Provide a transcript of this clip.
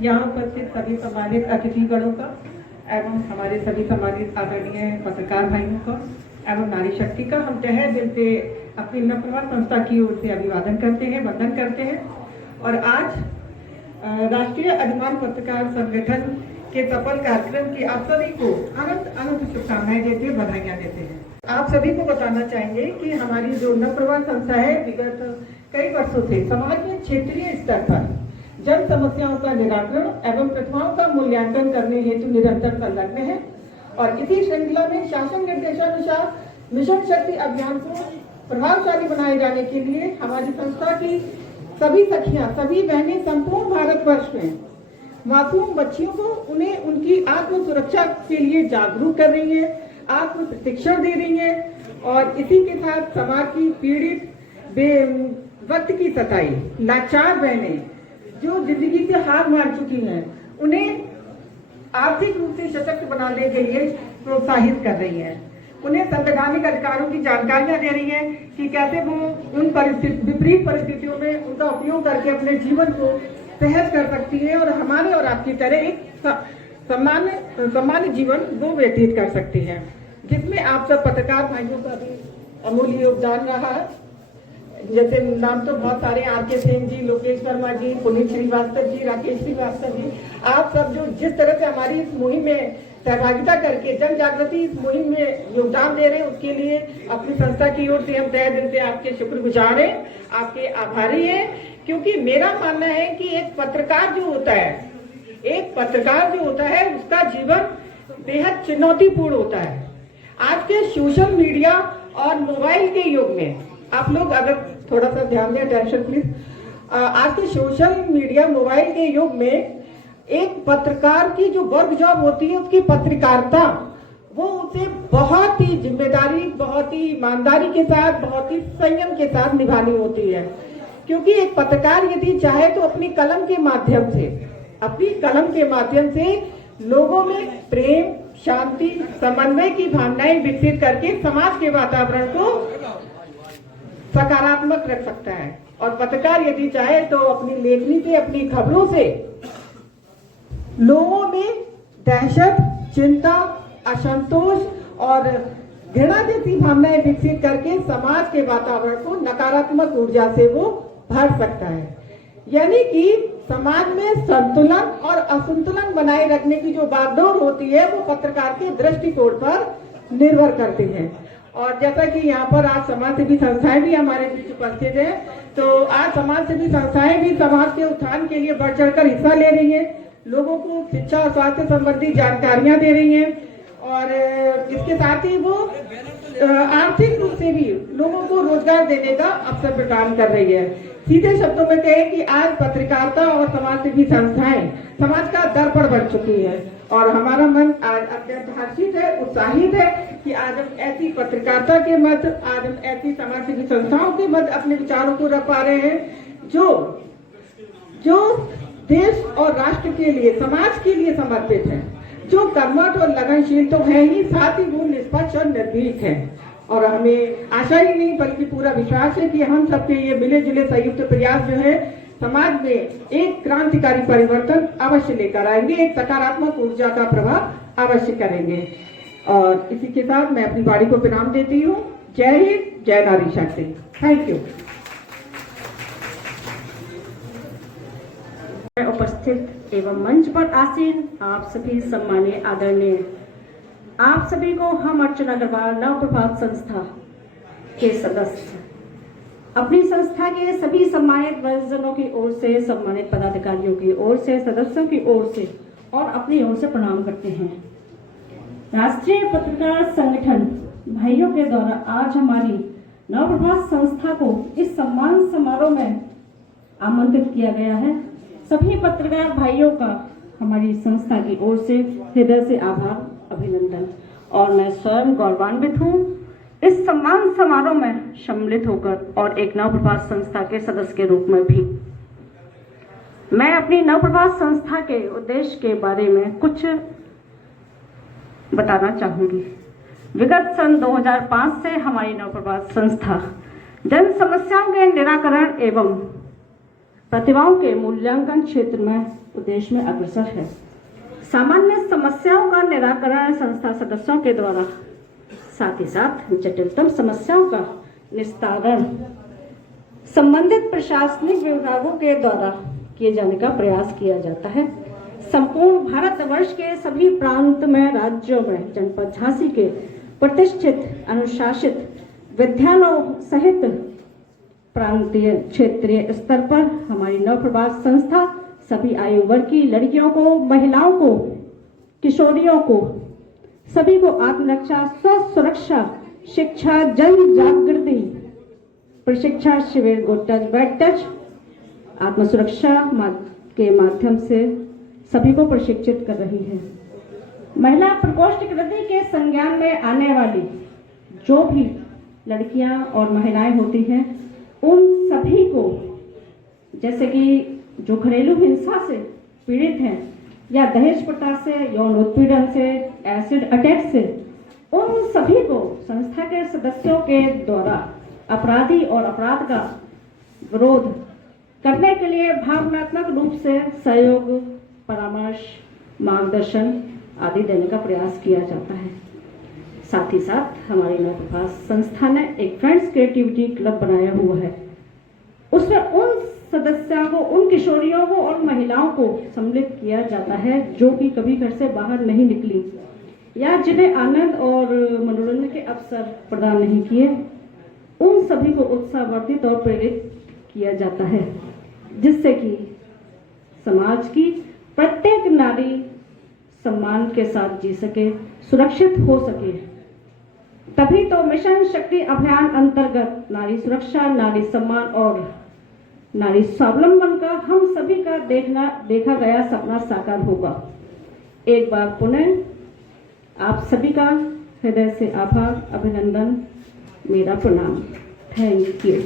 यहाँ उपस्थित सभी सम्मानित अतिथिगणों का एवं हमारे सभी सम्मानित आदरणीय पत्रकार भाइयों का एवं नारी शक्ति का हम तहे दिल से अपनी नवप्रभात संस्था की ओर से अभिवादन करते हैं, वंदन करते हैं। और आज राष्ट्रीय अधिमान पत्रकार संगठन के सफल कार्यक्रम की आप सभी को अनंत शुभकामनाएं देते हैं, बधाइयां देते हैं। आप सभी को बताना चाहेंगे कि हमारी जो नवप्रभात संस्था है विगत कई वर्षों से समाज के क्षेत्रीय स्तर पर जन समस्याओं का निराकरण एवं प्रतिभाओं का मूल्यांकन करने हेतु निरंतर संलग्न है। और इसी श्रृंखला में शासन निर्देशानुसार मिशन शक्ति अभियान को प्रभावशाली बनाए जाने के लिए हमारी संस्था की सभी सखियां, सभी बहनें संपूर्ण भारतवर्ष में मासूम बच्चियों को उन्हें उनकी आत्म सुरक्षा के लिए जागरूक कर रही है, आत्म प्रशिक्षण दे रही है। और इसी के साथ समाज की पीड़ित वक्त की सताई लाचार बहनें जो जिंदगी से हार मान चुकी हैं, उन्हें आर्थिक रूप से सशक्त बनाने के लिए प्रोत्साहित कर रही हैं। उन्हें संवैधानिक अधिकारों की जानकारियां दे रही हैं कि कैसे वो उन विपरीत परिस्थितियों में उनका उपयोग करके अपने जीवन को सहज कर सकती है और हमारे और आपकी तरह एक सामान्य जीवन वो व्यतीत कर सकती है, जिसमें आप सब पत्रकार भाइयों का भी अमूल्य योगदान रहा है। जैसे नाम तो बहुत सारे, आर.के. सिंह जी, लोकेश वर्मा जी, पुनीत श्रीवास्तव जी, राकेश श्रीवास्तव जी, आप सब जो जिस तरह से हमारी इस मुहिम में सहभागिता करके जन जागृति इस मुहिम में योगदान दे रहे हैं, उसके लिए अपनी संस्था की ओर से हम तहे दिल से आपके शुक्रगुजार हैं, आपके आभारी हैं। क्योंकि मेरा मानना है कि एक पत्रकार जो होता है उसका जीवन बेहद चुनौतीपूर्ण होता है। आज के सोशल मीडिया और मोबाइल के युग में आप लोग अगर थोड़ा सा ध्यान दें, अटेंशन प्लीज, आज के सोशल मीडिया मोबाइल के युग में एक पत्रकार की जो वर्क जॉब होती है, उसकी पत्रकारिता, वो उसे बहुत ही जिम्मेदारी, बहुत ही ईमानदारी के साथ, बहुत ही संयम के साथ निभानी होती है। क्योंकि एक पत्रकार यदि चाहे तो अपनी कलम के माध्यम से लोगों में प्रेम, शांति, समन्वय की भावनाएं विकसित करके समाज के वातावरण को सकारात्मक रख सकता है। और पत्रकार यदि चाहे तो अपनी लेखनी से, अपनी खबरों से लोगों में दहशत, चिंता, असंतोष और घृणा जैसी भावनाएं विकसित करके समाज के वातावरण को नकारात्मक ऊर्जा से वो भर सकता है। यानी कि समाज में संतुलन और असंतुलन बनाए रखने की जो बागडोर होती है, वो पत्रकार के दृष्टिकोण पर निर्भर करती है। और जैसा कि यहाँ पर आज समाज सेवी संस्थाएं भी हमारे बीच उपस्थित है, तो आज समाज सेवी संस्थाएं भी समाज के उत्थान के लिए बढ़ चढ़कर हिस्सा ले रही है, लोगों को शिक्षा और स्वास्थ्य संबंधी जानकारियां दे रही हैं। और इसके साथ ही वो आर्थिक रूप से भी लोगों को रोजगार देने का अवसर प्रदान कर रही है। सीधे शब्दों में कहें कि आज पत्रकारिता और समाज सेवी संस्थाएं समाज का दर्पण बन चुकी है। और हमारा मन आज अत्यंत हर्षित है, उत्साहित है कि आज हम ऐसी पत्रकारिता के मध्य, आज हम ऐसी समाज सेवी संस्थाओं के मध्य अपने विचारों को रख पा रहे हैं जो देश और राष्ट्र के लिए, समाज के लिए समर्पित है, जो कर्मठ और लगनशील तो है ही, साथ ही वो निष्पक्ष और निर्भीक है। और हमें आशा ही नहीं बल्कि पूरा विश्वास है कि हम सबके ये मिले जुले संयुक्त प्रयास जो है समाज में एक क्रांतिकारी परिवर्तन अवश्य लेकर आएंगे, एक सकारात्मक ऊर्जा का प्रभाव अवश्य करेंगे। और इसी के साथ मैं अपनी वाणी को विराम देती हूँ। जय हिंद, जय नारी शक्ति। Thank you. उपस्थित एवं मंच पर आसीन आप सभी सम्मानीय आदरणीय, आप सभी को हम अर्चना अग्रवाल नवप्रभात संस्था के सदस्य, अपनी संस्था के सभी सम्मानित वरिष्ठजनों की ओर से, सम्मानित पदाधिकारियों की ओर से, सदस्यों की ओर से और अपनी ओर से प्रणाम करते हैं। राष्ट्रीय पत्रकार संगठन भाइयों के द्वारा आज हमारी नवप्रभात संस्था को इस सम्मान समारोह में आमंत्रित किया गया है। सभी पत्रकार भाइयों का हमारी संस्था की ओर से हृदय से आभार, अभिनंदन। और मैं स्वयं गौरवान्वित हूँ इस सम्मान समारोह में सम्मिलित होकर और एक नवप्रभात संस्था के सदस्य के रूप में भी। मैं अपनी नवप्रभात संस्था के उद्देश्य के बारे में कुछ बताना चाहूंगी। विगत सन 2005 से हमारी नवप्रभात संस्था जन समस्याओं के निराकरण एवं प्रतिभाओं के मूल्यांकन क्षेत्र में उद्देश्य में अग्रसर है। सामान्य समस्याओं का निराकरण संस्था सदस्यों के द्वारा, साथ ही साथ जटिलतम समस्याओं का निस्तारण संबंधित प्रशासनिक विभागों के द्वारा किए जाने का प्रयास किया जाता है। संपूर्ण भारतवर्ष के सभी प्रांत में, राज्यों में, जनपद झांसी के प्रतिष्ठित अनुशासित विद्यालयों सहित प्रांतीय क्षेत्रीय स्तर पर हमारी नवप्रभात संस्था सभी आयु वर्ग की लड़कियों को, महिलाओं को, किशोरियों को, सभी को आत्मरक्षा, स्व सुरक्षा, शिक्षा, जन जागृति प्रशिक्षण शिविर, गुड टच बैड टच, आत्मसुरक्षा के माध्यम से सभी को प्रशिक्षित कर रही है। महिला प्रकोष्ठ कृति के संज्ञान में आने वाली जो भी लड़कियां और महिलाएं होती हैं, उन सभी को, जैसे कि जो घरेलू हिंसा से पीड़ित हैं या दहेज प्रथा से, यौन उत्पीड़न से, एसिड अटैक से, उन सभी को संस्था के सदस्यों के द्वारा अपराधी और अपराध का विरोध करने के लिए भावनात्मक रूप से सहयोग, परामर्श, मार्गदर्शन आदि देने का प्रयास किया जाता है। साथ ही साथ हमारी नवप्रभात संस्था ने एक फ्रेंड्स क्रिएटिविटी क्लब बनाया हुआ है। उसमें उन सदस्यों को, उन किशोरियों को और महिलाओं को सम्मिलित किया जाता है जो कि कभी घर से बाहर नहीं निकली या जिन्हें आनंद और मनोरंजन के अवसर प्रदान नहीं किए, उन सभी को उत्साहवर्धित और प्रेरित किया जाता है, जिससे कि समाज की प्रत्येक नारी सम्मान के साथ जी सके, सुरक्षित हो सके। तभी तो मिशन शक्ति अभियान अंतर्गत नारी सुरक्षा, नारी सम्मान और नारी स्वावलंबन का हम सभी का देखा गया सपना साकार होगा। एक बार पुनः आप सभी का हृदय से आभार, अभिनंदन, मेरा प्रणाम। Thank you.